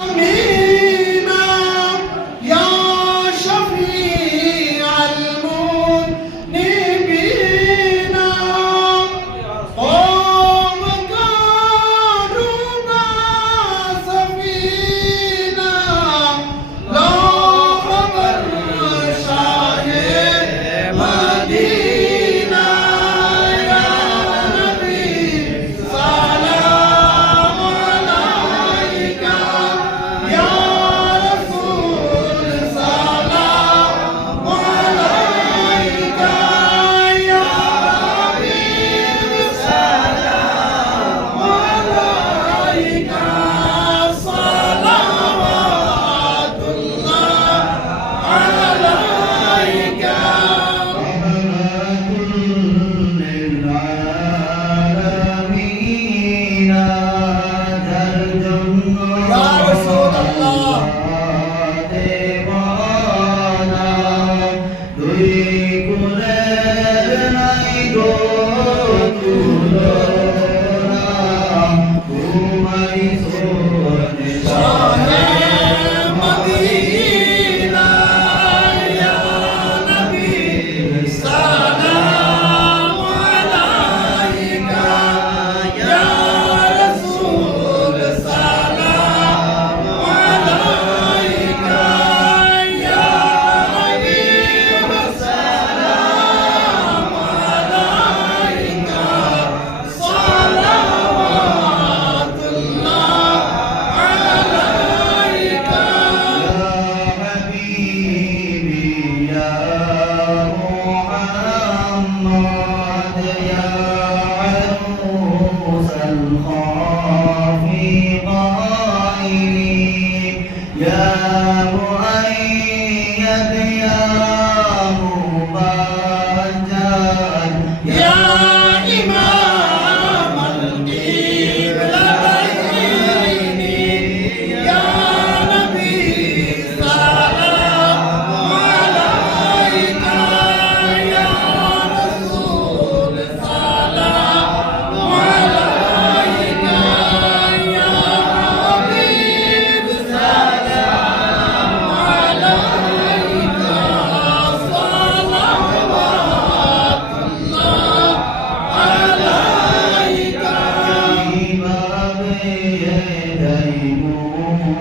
Amém. ألقى في ضائري يا مؤمن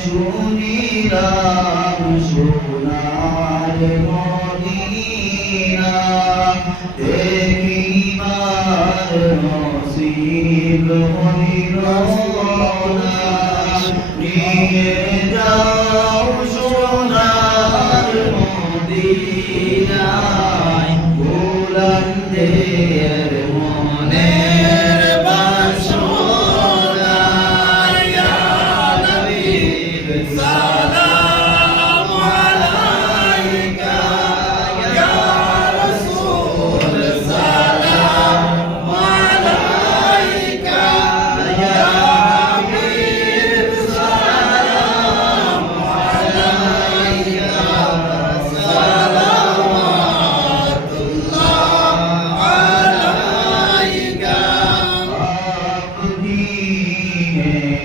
শুনিলাম সোনার মদিনা। দেখিবার নসিব হইল না। নিয়ে যাও সোনার মদিনায় ভুলান দেয়া